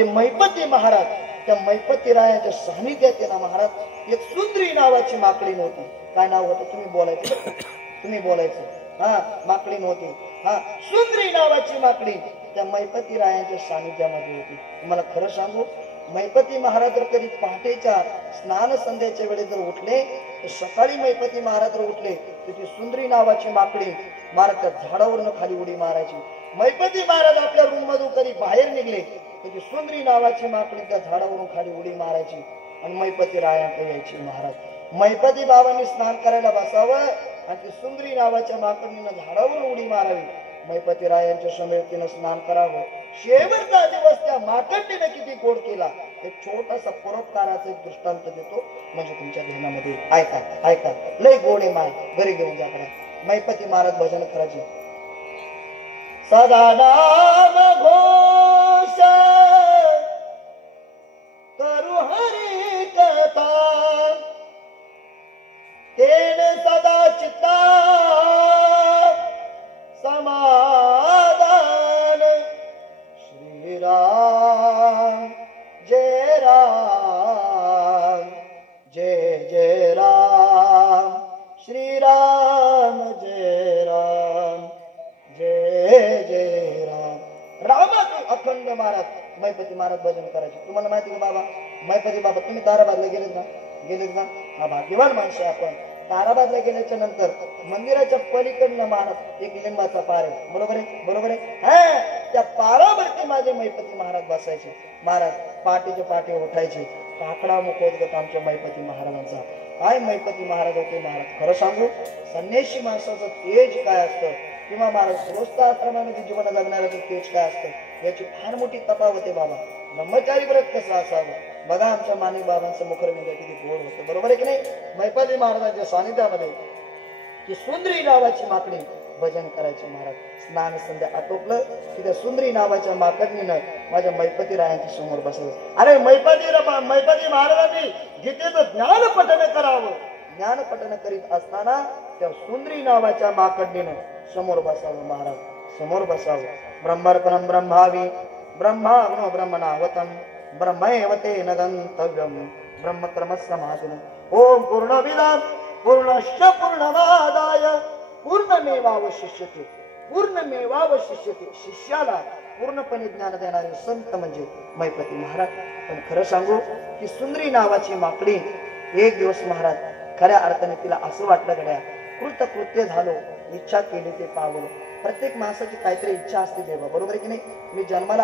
ते मैपती महाराज, त्या मैपती रायाच्या सानिध्यात ना महाराज एक सुंदरी नावाची माकडी नव्हती. काय नाव होतं तुम्ही बोलायचं, तुम्ही बोलायचं. हा, माकडी नव्हती. हा, सुंदरी नावाची माकडी त्या मैपती रायांच्या सानिध्यामध्ये होती. तुम्हाला खरं सांगू, मैपती महाराज जर कधी पहाटेच्या स्नान संध्याच्या वेळेस जर उठले तर सकाळी मैपती महाराज जर उठले तर ती सुंदरी नावाची माकडी मारत झाडावरून खाली उडी मारायची. मैपती महाराज आपल्या रूम मधून कधी बाहेर निघले तर ती सुंदरी नावाची माकडी त्या झाडावरून खाली उडी मारायची आणि मैपती रायांकडे यायची. महाराज मैपती बाबांनी स्नान करायला बसावं आणि ती सुंदरी नावाच्या माकडीनं झाडावरून उडी मारावी. मैपती रायांच्या समोर तिनं स्नान करावं. शेवटचा दिवस त्या माकडीनं किती गोड केला एक छोटासा परोपकाराचा एक दृष्टांत देतो, म्हणजे तुमच्या ध्यानामध्ये ऐका. ऐका, लय गोड आहे माय, घरी घेऊन जाकडे. मैपती महाराज भजन करायचे. सदा नाम घोष करू हरी कथा, तेन सदा चित्ता समाधान. श्रीराम जय राम, जय जय राम. श्रीराम जय राम, जय जय राम. रामाचे अखंड महाराज मैपती महाराज भजन करायचे. तुम्हाला माहिती का बाबा, मैपती बाबा तुम्ही ताराबादला गेलेत ना, गेलेत ना? हा, भाग्यवान माणसं आपण. ताराबादला गेल्याच्या नंतर मंदिराच्या पलीकडनं महाराज एक लिंबाचा पार आहे, बरोबर आहे, बरोबर आहे. हा, त्या पारावरती माझे मैपती महाराज बसायचे. महाराज पाठीचे पाठी उठायचे. काकडा मुख होत आमच्या मैपती महाराजांचा. काय मैपती महाराज होते महाराज. खरं सांगू, संन्यासी माणसाचं तेज काय असतं किंवा महाराज गृहस्थाश्रमामध्ये जीवन जगणाऱ्याचं तेज काय असतं याची फार मोठी तफावत आहे बाबा. ब्रह्मचारी व्रत कसं असावं बघा. आमच्या मानवी बाबांचं मुखरविंद किती गोड होतं, बरोबर आहे की नाही. मैपती महाराजांच्या सानिध्यामध्ये ती सुंदरी नावाची माकडी भजन करायची. महाराज स्नान संध्या आटोपलं की त्या सुंदरी नावाच्या माकडीनं माझ्या मैपती रायांच्या समोर बसायचं. अरे मैपती महाराजांनी गीतेचं ज्ञान पठन करावं. ज्ञान पठन करीत असताना त्या सुंदरी नावाच्या माकडीनं समोर बसावं. महाराज समोर बसावं. ब्रह्मार्पणं ब्रह्मावी ब्रह्माग्नो ब्रह्मणावतम ब्रह्मैव तेन गन्तव्यं ब्रह्मकर्मसमाधिनं. ओम पूर्णमिदं पूर्णस्य पूर्णमादाय पूर्णमेवावशिष्यते. पूर्णमेवावशिष्यते. शिष्याला पूर्णपणे ज्ञान देणारे संत म्हणजे मैपती महाराज. पण खरं सांगू की सुंदरी नावाची माकडी एक दिवस महाराज खऱ्या अर्थाने तिला असं वाटलं गड्या कृतकृत्य झालो, इच्छा केली ते पावलो. प्रत्येक माणसाची काहीतरी इच्छा असते देवा, बरोबर आहे की नाही. मी जन्माला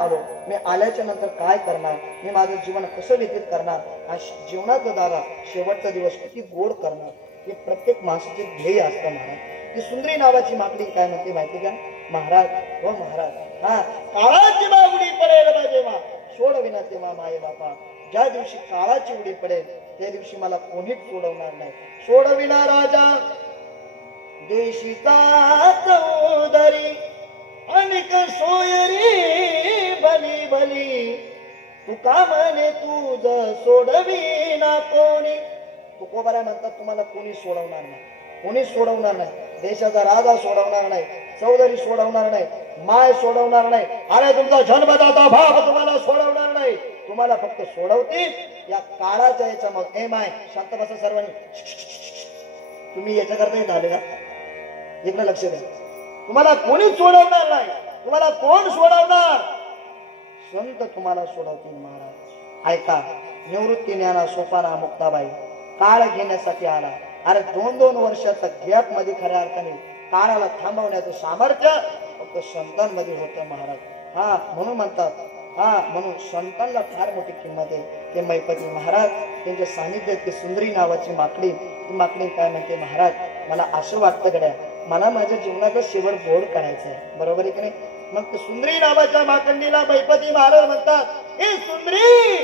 आलो, मी आल्याच्या नंतर काय करणार, मी माझं जीवन कसं व्यतीत करणार, हा जीवनाचा दादा शेवटचा दिवस किती गोड करणार, हे प्रत्येक माणसाचे ध्येय असतं. महाराज ती सुंदरी नावाची माकडी काय म्हणते माहिती का महाराज. हो महाराज, हा, काळाची उडी पडेल जेव्हा सोडविना तेव्हा माये बापा. ज्या दिवशी काळाची उडी पडेल त्या दिवशी मला कोणीच सोडवणार नाही. सोडविना राजा देशीचा चौधरी अनेक सोयरी भली भली. तुका म्हणे तुझ सोडविना कोणी. तुकोबारा म्हणतात तुम्हाला कोणी सोडवणार नाही, कोणी सोडवणार नाही. देशाचा राजा सोडवणार नाही, चौधरी सोडवणार नाही, माय सोडवणार नाही. अरे तुमचा जन्मदाता बाप तुम्हाला सोडवणार नाही. तुम्हाला फक्त सोडवतील या काळाच्या याच्यामध्ये. ए माय शांत बसा सर्वांनी. तुम्ही याच्याकरता झाले का, इकडे लक्ष द्या. तुम्हाला कोणी सोडवणार नाही. तुम्हाला कोण सोडवणार? संत तुम्हाला सोडवतील. महाराज ऐका, निवृत्ती ज्ञाना सोपाना मुक्ताबाई काळ घेण्यासाठी आला. अरे 2-2 वर्षाचा गॅप मध्ये खऱ्या अर्थाने काळाला थांबवण्याचं सामर्थ्य फक्त संतांमध्ये होतं महाराज. हा म्हणून म्हणतात, हा म्हणून संतांना फार मोठी किंमत आहे. ते मैपती महाराज त्यांच्या सानिध्यात ती सुंदरी नावाची माकडी. ती माकडी काय म्हणते महाराज, मला असं वाटतं गड्या मला माझ्या जीवनाचा शेवट गोड करायचा आहे, बरोबर आहे की नाही. मग सुंदरी नावाच्या माकडीला मैपती महाराज म्हणतात, हे सुंदरी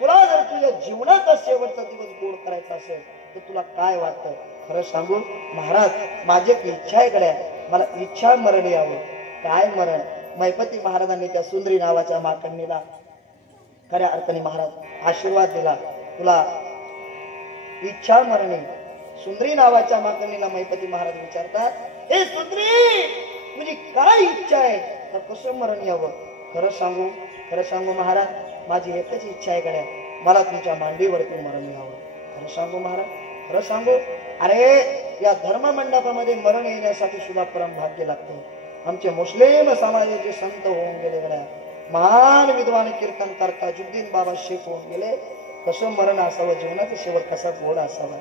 तुला जर तुझ्या जीवनाचा शेवटचा दिवस गोड करायचा असेल तर तुला काय वाटतं. खरं सांगू महाराज, माझी एक इच्छा आहे गड्या, मला इच्छा मरण यावं. काय मरण? मैपती महाराजांनी त्या सुंदरी नावाच्या माकडीला खऱ्या अर्थाने महाराज आशीर्वाद दिला, तुला इच्छा मरणे. सुंदरी नावाच्या माकडीला मैपती महाराज विचारतात, हे सुंदरी तुझी काय इच्छा आहे, तर कसं मरण यावं. खरं सांगू महाराज, माझी एकच इच्छा आहे गड्या, मला तुमच्या मांडीवरती मरण यावं. खरं सांगू महाराज, खरं सांगू. अरे या धर्म मंडपामध्ये मरण येण्यासाठी सुद्धा परम भाग्य लागते. आमचे मुस्लिम समाजाचे संत होऊन गेले गड्या, महान विद्वान कीर्तन करता ताजुद्दीन बाबा शेख होऊन गेले. कसं मरण असावं, जीवनाचा शेवट कसा गोड असावा.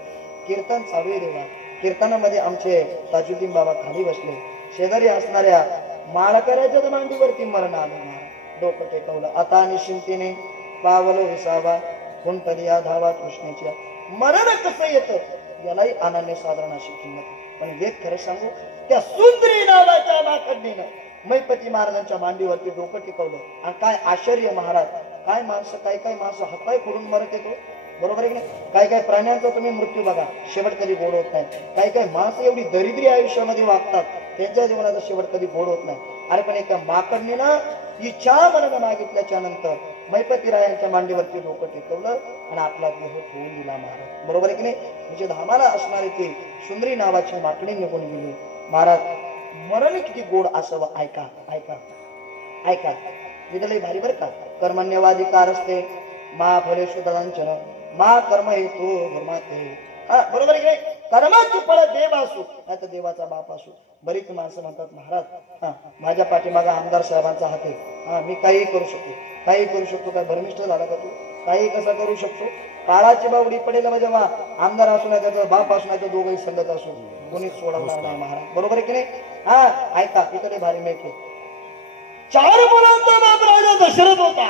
कीर्तन चालू आहे देवा. कीर्तनामध्ये आमचे ताजुद्दीन बाबा खाली बसले, शेजारी असणाऱ्या माळकऱ्याच्या मांडीवरती मरण आलं. डोकं टेकवलं, आता निश्चिंतीने पावलं विसावा, कुंटलिया धावा कृष्णेच्या. मरण कसं येतं यालाही अनन्य साधारण अशी किंमत. पण एक खरं सांगू, त्या सुंदरी नावाच्या माकडणीनं मैपती महाराजांच्या मांडीवरती डोकं टिकवलं. आणि काय आश्चर्य महाराज, काय माणसं, काय माणसं हातपाय फोडून मरत येतो. बरोबर आहे की नाही. काय प्राण्यांचा तुम्ही मृत्यू बघा, शेवट कधी गोड होत नाही. काय माणसं एवढी दरिद्री आयुष्यामध्ये वागतात, त्यांच्या जीवनाचा शेवट कधी गोड होत नाही. अरे पण एका माकडणीनं इच्छा मनानं मागितल्याच्या नंतर मैपती रायांच्या मांडीवरती डोकं टेकवलं आणि आपला देह ठेवून दिला महाराज. बरोबर आहे की नाही. म्हणजे धामाला असणारी ती सुंदरी नावाची माकडी निघून गेली. महाराज मरण किती गोड असावं. ऐका ऐका ऐका, विदलय भारी बर का. कर्मण्यवाधिकार असते मा फले सुदलांचन मा कर्म हेतू धर्माते. बरोबर आहे की नाही. कर्माची फळ देव असू नाही तर देवाचा बाप असू. बरीच माणसं म्हणतात महाराज माझ्या पाठीमागा आमदार साहेबांचा हात आहे, मी काही करू शकतो, काही करू शकतो. काय भरमिष्ठ झाला का तू, काही कसा करू शकतो. काळाची बावडी पडेल म्हणजे आमदार असू नाही त्याचा बाप असू नाही तर दोघही संगत असू कोणीच सोडवणार नाही महाराज. बरोबर आहे की नाही. ऐका इकडे भारी मेके. 4 मुलांचा बाप राजा दशरथ होता.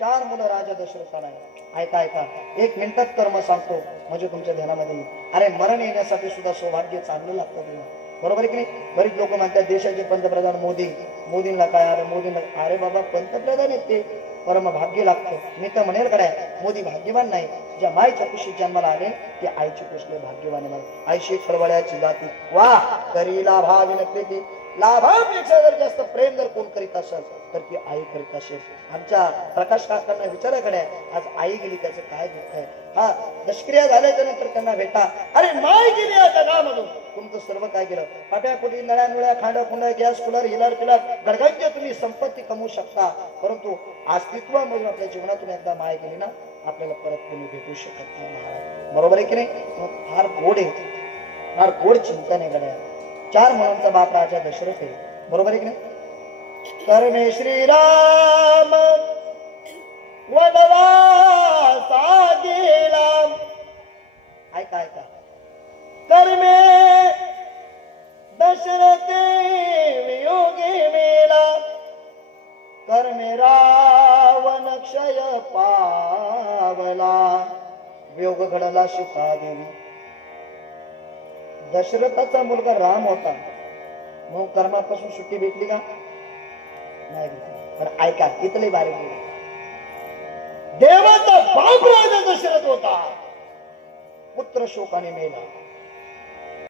4 मुलं राजा दशरथाला. ऐका ऐका, 1 मिनिटात कर्म सांगतो म्हणजे तुमच्या ध्यानामध्ये येईल. अरे मरण येण्यासाठी सुद्धा सौभाग्य चांगलं लागतं तेव्हा. बरोबर आहे की नाही. बरीच लोक म्हणतात देशाचे पंतप्रधान मोदींना काय, अरे मोदींना, अरे बाबा पंतप्रधान आहेत ते परम भाग्य लागतं. मी तर म्हणेल काय, मोदी भाग्यवान नाही, ज्या माईच्या कुशीत जन्माला आले ते आईची कुशले भाग्यवान आहे. आईशी खळवळ्याची जाती वा करी लाभा विनकली. लाभापेक्षा जर जास्त प्रेम जर कोण करीत असेल तर ती आई करीत असेल. आमच्या प्रकाश काकांना विचाराकडे आज आई गेली त्याचं काय दुःख आहे. निष्क्रिय झाल्याच्या नंतर त्यांना भेटा, अरे माय गेली या जगामधून, तुमचं सर्व काय गेलं. पाट्यापुटी नळ्या नुळ्या खांड खुंड गॅस कूलर हिलर पिलर गडगंज तुम्ही संपत्ती कमवू शकता, परंतु अस्तित्वामधून आपल्या जीवनातून एकदा माय गेली ना आपल्याला परत कोणी भेटू शकत नाही महाराज. बरोबर आहे की नाही. फार गोड आहे, फार गोड चिंतन आहे गड्या. 4 मुलांचा बाप राजा दशरथ आहे. बरोबर आहे की नाही. कर्मे श्रीराम वनवासा गेला. ऐका ऐका, कर्मे दशरथे वियोगी मेला. कर्मे रावण क्षय पावला. वियोग घडला सीता देवी. दशरथाचा मुलगा राम होता, मग कर्मापासून सुट्टी भेटली का नाही भेटली. पण ऐका इथले बारीक, देवाचा बाप राजा दशरथ होता, पुत्र शोकाने मेला.